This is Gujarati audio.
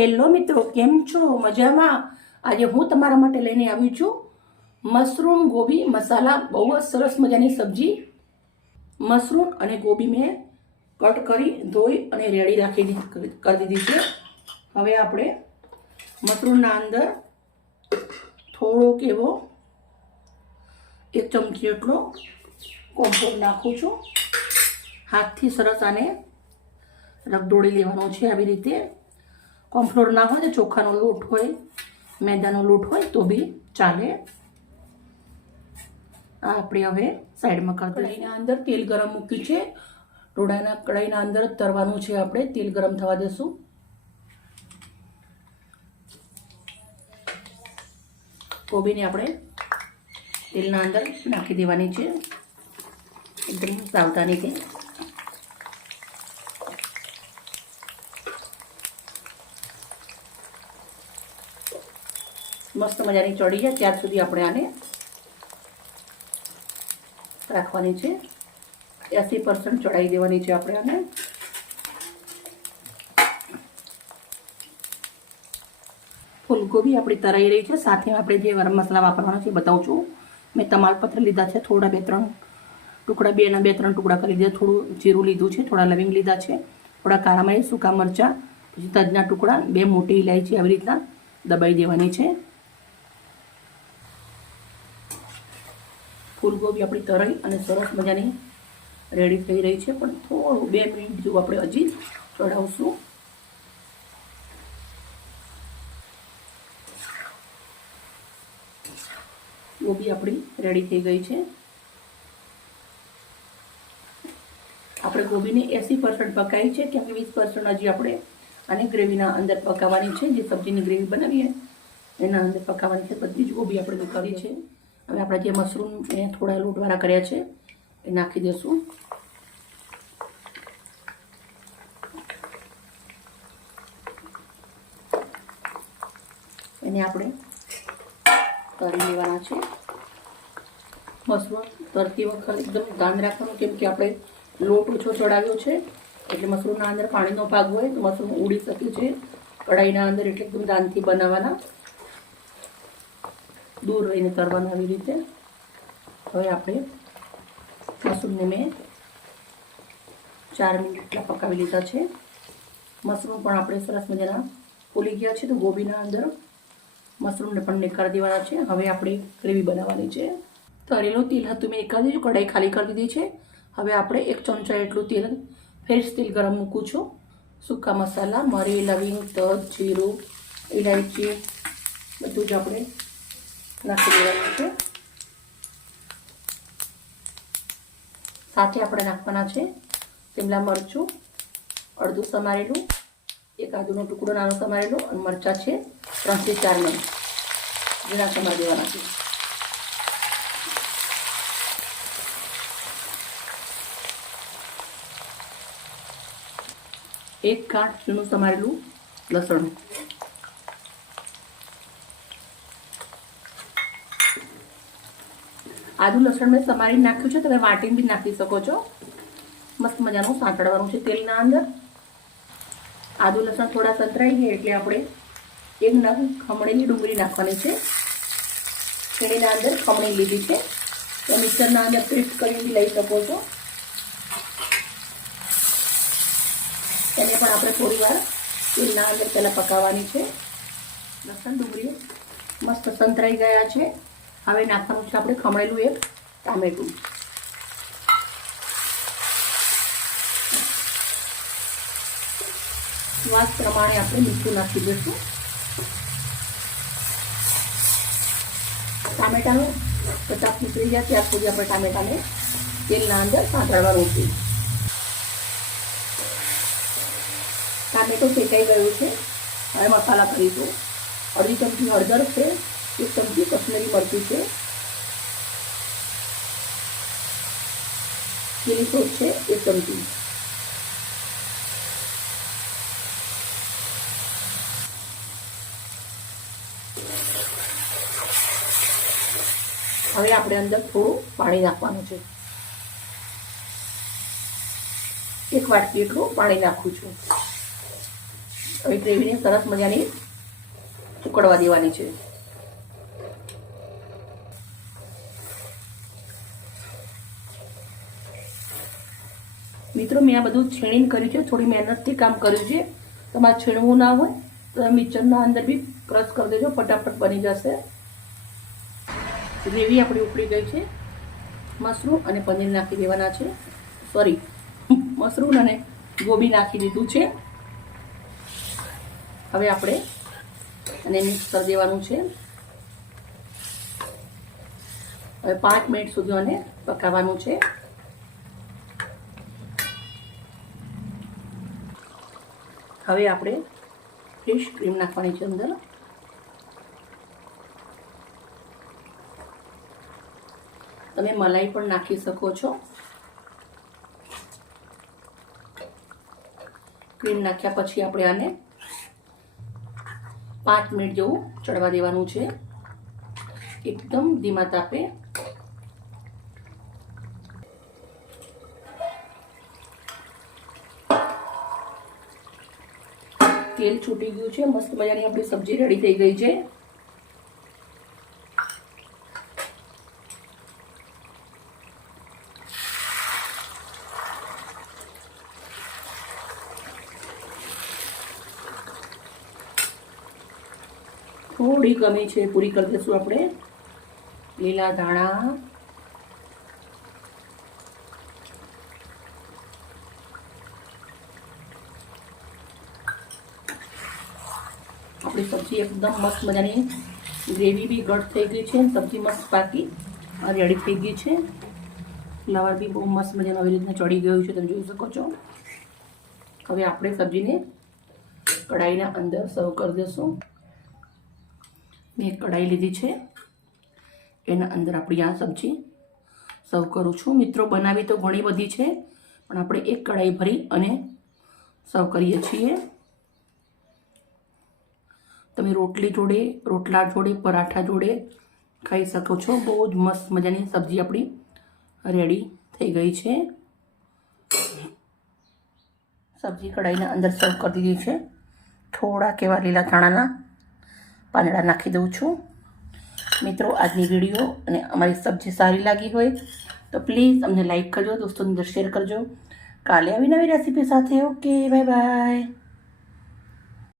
હેલો મિત્રો, કેમ છો? મજામાં? આજે હું તમારા માટે લઈને આવી છું મશરૂમ ગોબી મસાલા. બહુ જ સરસ મજાની સબ્જી. મશરૂમ અને ગોબી મેં કટ કરી ધોઈ અને રેડી કરી દીધી છે. હવે આપણે મશરૂમના અંદર થોડોક એવો 1 ચમચી જેટલો કોર્નફ્લોર નાખું છું. હાથથી સરસ આને રગદોળી લેવાનો છે. આવી રીતે કોર્નફ્લોર ના હોય તો ચોખાનો લોટ હોય, મેદાનો લોટ હોય તો બી ચાલે. આ આપણે હવે સાઈડમાં કરી કઢાઈના અંદર તેલ ગરમ મૂક્યું છે. કઢાઈના અંદર તરવાનું છે. આપણે તેલ ગરમ થવા દેશું. કોબીને આપણે તેલના અંદર નાખી દેવાની છે, એકદમ સાવધાનીથી. મસ્ત મજાની ચડી જાય ત્યાર સુધી આપણે આને રાખવાની છે. 80% ચડાવી દેવાની છે આપણે આને. ફૂલગોબી આપણી તરાઈ રહી છે. સાથે આપણે જે ગરમ મસાલા વાપરવાના છે બતાવું છું. મેં તમાલપત્ર લીધા છે, થોડા 2-3 ટુકડા, 2 ટુકડા કરી લીધા. થોડું જીરું લીધું છે, થોડા લવિંગ લીધા છે, થોડા કાળા મરી, સૂકા મરચાં, પછી તજના ટુકડા, 2 મોટી ઇલાયચી આવી રીતના દબાઈ દેવાની છે. ફૂલગોબી આપણી તરાઈ અને સરસ મજાની રેડી થઈ રહી છે, પણ થોડું 2 મિનિટ જેવું આપણે હજી ચડાવશું. ગોબી આપણી રેડી થઈ ગઈ છે. આપણે ગોબીને 80% પકાવી છે, કેમ કે 20% હજી આપણે આને ગ્રેવીના અંદર પકાવવાની છે. જે સબ્જીની ગ્રેવી બનાવીએ એના અંદર પકાવવાની છે. બધી જ ગોબી આપણે પકાવી છે. હવે આપણે જે મશરૂમ એ થોડા લોટવાળા કર્યા છે એ નાખી દઈશું. એને આપણે તળી લેવાના છે. મશરૂમ તરતી વખત એકદમ ધ્યાન રાખવાનું, કેમ કે આપણે લોટ ઓછો ચડાવ્યો છે એટલે મશરૂમના અંદર પાણીનો ભાગ હોય તો મશરૂમ ઉડી શકે છે કઢાઈના અંદર. એટલે એકદમ ધ્યાનથી બનાવવાના, દૂર રહીને તરવાના આવી રીતે. હવે આપણે મશરૂમને મેં 4 મિનિટ જેટલા પકાવી લીધા છે. મશરૂમ પણ આપણે સરસ મજાના ફૂલી ગયા છે. તો ગોબીના અંદર મશરૂમને પણ નીકાળી દેવાના છે. હવે આપણે ગ્રેવી બનાવવાની છે. તળેલું તેલ હતું મેં નીકાળી દીધું, કઢાઈ ખાલી કરી દીધી છે. હવે આપણે 1 ચમચા એટલું તેલ, ફ્રેશ તેલ ગરમ મૂકું છું. સૂકા મસાલા, મરી, લવિંગ, તજ, જીરું, ઇલાયચી બધું જ આપણે નાખી દેવાનું છે. સાથે આપણે નાખવાના છે શિમલા મરચું અડધું સમારેલું, 1 આદુનો ટુકડો નાનો સમારેલો, અને મરચાં છે 3 થી 4 નંગ ઝીણા સમારી દેવાના છે. એક ગાંઠ ઝીણું સમારેલું લસણ. આદુ લસણ મેં સમારીને નાખ્યું છે, તમે વાટીને બી નાખી શકો છો. મસ્ત મજાનું સાંતળવાનું છે તેલના અંદર. આદુ લસણ થોડા સંતરાઈ ગયા એટલે આપણે 1 નંગ ખમણેલી ડુંગળી નાખવાની છે. તેના અંદર ખમણી લીધી છે, તો મિક્સરના અંદર પેસ્ટ કરીને લઈ શકો છો. તેને પણ આપણે થોડી વાર તેલના અંદર પહેલાં પકાવવાની છે. લસણ ડુંગળી મસ્ત સંતરાઈ ગયા છે. હવે નાખવાનું છે આપણે ખમણેલું 1 ટામેટું. સ્વાદ પ્રમાણે આપણે મીઠું નાખી દઈશું. ટામેટાનું કચાશ નીકળી જાય ત્યાર સુધી આપણે ટામેટાને તેલના અંદર સાંતળવાનું છે. ટામેટું શેકાઈ ગયું છે. હવે મસાલા કરીશું. અડધી ચમચી હળદર છે, 1 ચમચી કશ્મીરી મરચું છે, ચીલી સોસ છે 1 ચમચી. હવે આપણે અંદર થોડું પાણી નાખવાનું છે. 1 વાટકી એટલું પાણી નાખું છું. હવે ગ્રેવીને સરસ મજાની ઉકળવા દેવાની છે. મિત્રો મેં આ બધું છીણીને કર્યું છે, થોડી મહેનતથી કામ કર્યું છે. તમારે છીણવું ના હોય તો મિક્સરના અંદર બી ક્રશ કરી દેજો, ફટાફટ બની જશે. ગ્રેવી આપણી ઉકળી ગઈ છે. મશરૂમ અને પનીર નાખી દેવાના છે. સોરી, મશરૂમ અને ગોબી નાખી દીધું છે. હવે આપણે અને મિક્સ કરી દેવાનું છે. હવે 5 મિનિટ સુધી આને પકાવવાનું છે. હવે આપણે ફ્રેશ ક્રીમ નાખવાની છે અંદર. તમે મલાઈ પણ નાખી શકો છો. ક્રીમ નાખ્યા પછી આપણે આને 5 મિનિટ જેવું ચડવા દેવાનું છે, એકદમ ધીમા તાપે. તેલ છૂટી ગયું છે, મસ્ત મજાની આપણી સબ્જી રેડી થઈ ગઈ છે. થોડી કમી છે, પૂરી કરી દઈશું આપણે. લીલા ધાણા, આપણી સબ્જી એકદમ મસ્ત મજાની ગ્રેવી બી ગઢ થઈ ગઈ છે, સબ્જી મસ્ત પાકી રેડી થઈ ગઈ છે. ફ્લાવર બી બહુ મસ્ત મજાનું આવી રીતના ચડી ગયું છે, તમે જોઈ શકો છો. હવે આપણે સબ્જીને કઢાઈના અંદર સર્વ કરી દઈશું. મેં કઢાઈ લીધી છે, એના અંદર આપણી આ સબ્જી સર્વ કરું છું. મિત્રો બનાવી તો ઘણી બધી છે, પણ આપણે એક કઢાઈ ભરી અને સર્વ કરીએ છીએ. તમે રોટલી જોડે, રોટલા જોડે, પરાઠા જોડે ખાઈ શકો છો. બહુ જ મસ્ત મજાની સબ્જી આપણી રેડી થઈ ગઈ છે. સબ્જી કઢાઈના અંદર સર્વ કરી દીધી છે. થોડા કેવા લીલા ધાણાના પાંદડા નાખી દઉં છું. મિત્રો આજની વિડીયો અને અમારી સબ્જી સારી લાગી હોય તો પ્લીઝ અમને લાઈક કરજો, દોસ્તોની અંદર શેર કરજો. કાલે આવી નવી રેસીપી સાથે. Okay, bye bye.